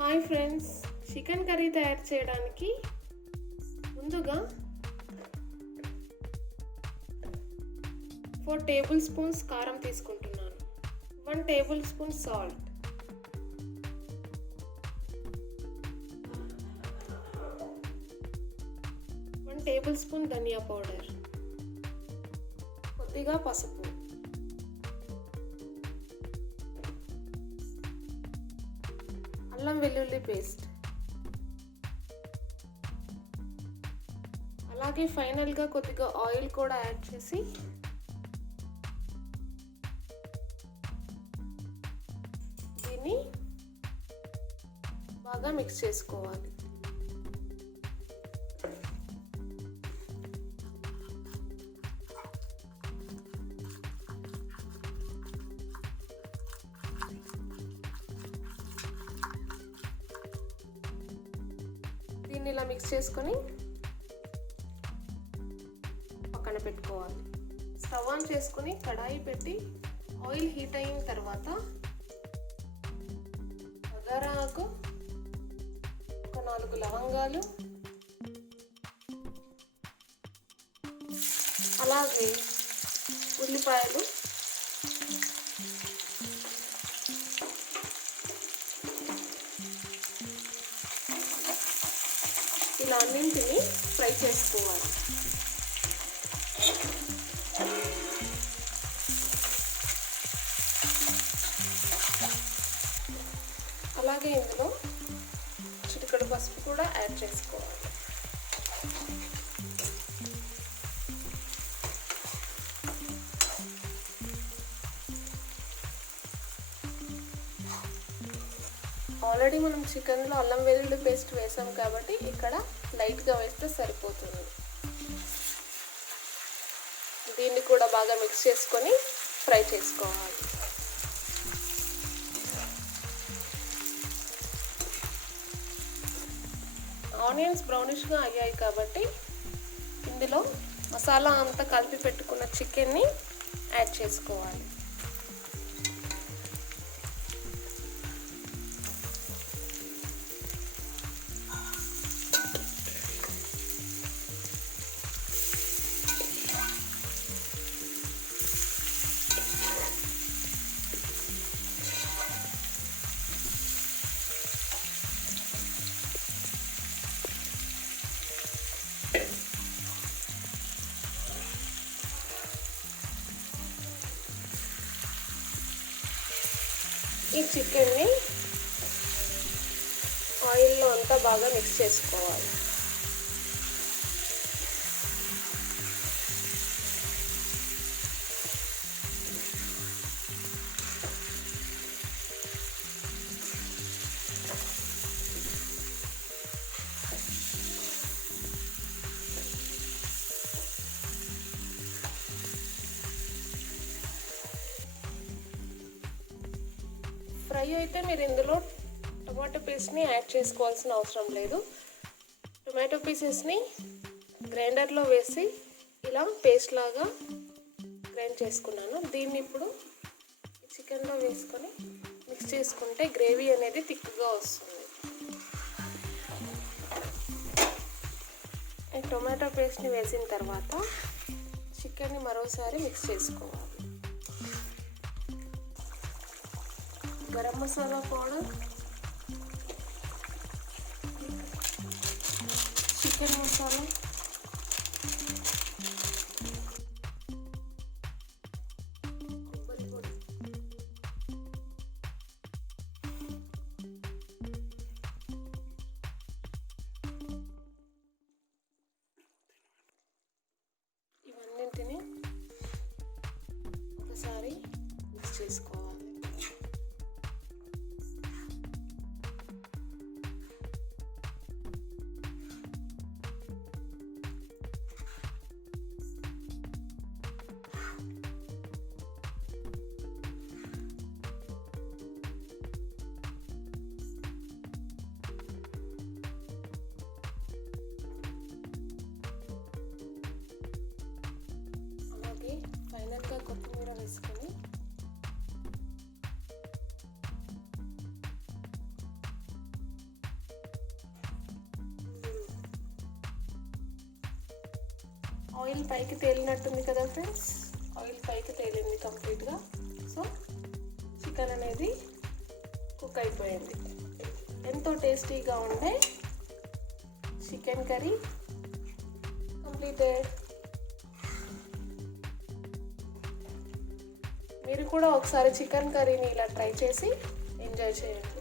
Hi friends, chicken curry తయారు చేయడానికి ముందుగా 4 టేబుల్ స్పూన్స్ కారం తీసుకుంటున్నాను. 1 tablespoon salt, 1 tablespoon dhania powder, కొద్దిగా పసుపు, అల్లం వెల్లుల్లి పేస్ట్, అలాగే ఫైనల్గా కొద్దిగా ఆయిల్ కూడా యాడ్ చేసి దీన్ని బాగా మిక్స్ చేసుకోవాలి. దీన్ని ఇలా మిక్స్ చేసుకొని పక్కన పెట్టుకోవాలి. స్టవ్ ఆన్ చేసుకొని కడాయి పెట్టి ఆయిల్ హీట్ అయిన తర్వాత బగారా ఆకు, ఒక 4 లవంగాలు, అలాగే ఉల్లిపాయలు, ఇలా అన్నింటినీ ఫ్రై చేసుకోవాలి. అలాగే ఇందులో చిటికెడు పసుపు కూడా యాడ్ చేసుకోవాలి. ఆల్రెడీ మనం చికెన్లో అల్లం వెల్లుల్లి పేస్ట్ వేసాం కాబట్టి ఇక్కడ లైట్గా వేస్తే సరిపోతుంది. దీన్ని కూడా బాగా మిక్స్ చేసుకొని ఫ్రై చేసుకోవాలి. ఆనియన్స్ బ్రౌనిష్గా అయ్యాయి కాబట్టి ఇందులో మసాలా అంతా కలిపి పెట్టుకున్న చికెన్ని యాడ్ చేసుకోవాలి. ఈ చికెన్ని ఆయిల్లో అంతా బాగా మిక్స్ చేసుకోవాలి. ఫ్రై అయితే మీరు ఇందులో టొమాటో పేస్ట్ని యాడ్ చేసుకోవాల్సిన అవసరం లేదు. టొమాటో పీసెస్ని గ్రైండర్లో వేసి ఇలా పేస్ట్ లాగా గ్రైండ్ చేసుకున్నాను. దీన్ని ఇప్పుడు చికెన్లో వేసుకొని మిక్స్ చేసుకుంటే గ్రేవీ అనేది థిక్గా వస్తుంది. టొమాటో పేస్ట్ని వేసిన తర్వాత చికెన్ని మరోసారి మిక్స్ చేసుకోవాలి. గరం మసాలా పౌడర్, చికెన్ మసాలా, కొబ్బరి పొడి, ఇవన్నింటినీ ఒకసారి మిక్స్ చేసుకోవాలి. ఆయిల్ పైకి తేలినట్టుంది కదా ఫ్రెండ్స్, ఆయిల్ పైకి తేలింది కంప్లీట్గా. సో చికెన్ అనేది కుక్ అయిపోయింది. ఎంతో టేస్టీగా ఉండే చికెన్ కర్రీ కంప్లీటెడ్. మీరు కూడా ఒకసారి చికెన్ కర్రీని ఇలా ట్రై చేసి ఎంజాయ్ చేయండి.